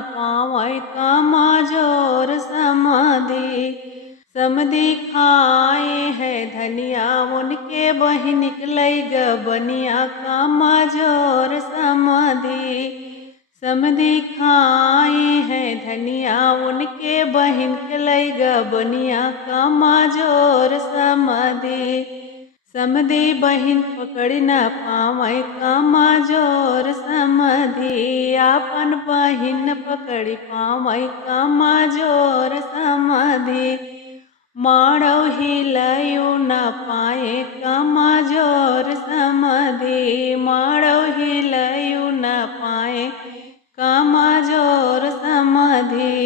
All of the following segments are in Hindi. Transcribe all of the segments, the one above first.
पावै कामा जोर समाधि। समधि खाए है धनिया उनके बहि निकलै गबनिया कामा जोर समाधि। समधि खाए है धनिया उनके बहि निकलै गबनिया कामा जोर समाधि। समधि बहिन पकड़ न पावै कामा जोर समाधि। आपन बहिन पकड़ी पावै कामा जोर समाधि। माड़ौ हिलयु न पाए कामा जोर समाधि। माड़ौ हिलयु न पाए कामा जोर समाधि।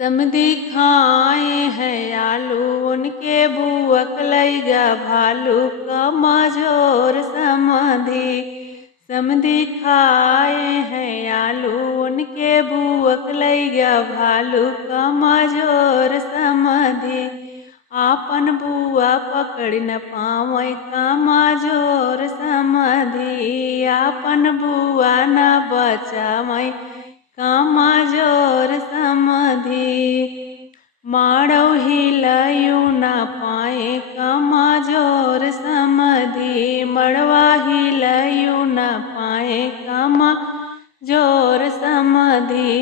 समधि खाए है आलू उनके बुअक लैगा भालू कामा जोर समाधि। समधि खाए है आलू उनके बुअक लैगा भालू कामा जोर समाधि। आपन बुआ पकड़ न पावै कामा जोर समाधि। आपन बुआ न बचावै कामा जोर समाधि। माड़ौ हिलयु न पाए कामा जोर समाधि। मड़वा हिलयु न पाए कामा जोर समाधि।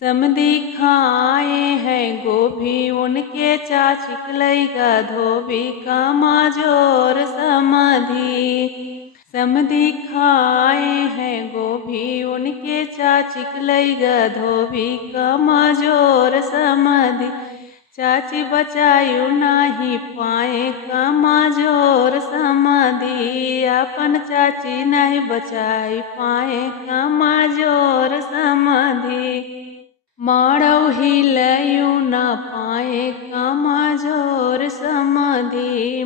समधि खाए है गोभी उनके चाचिक लैगा धोबी कामा जोर समाधि। समधि खाए है गोभी उनके चाचिक लैगा धोबी कामा जोर समाधि। चाची बचायु नाही पाए कामा जोर समाधि। अपन चाची नहीं बचाई पाए कामा जोर समाधि। माड़ौ हिलयु न पाए कामा जोर समाधि।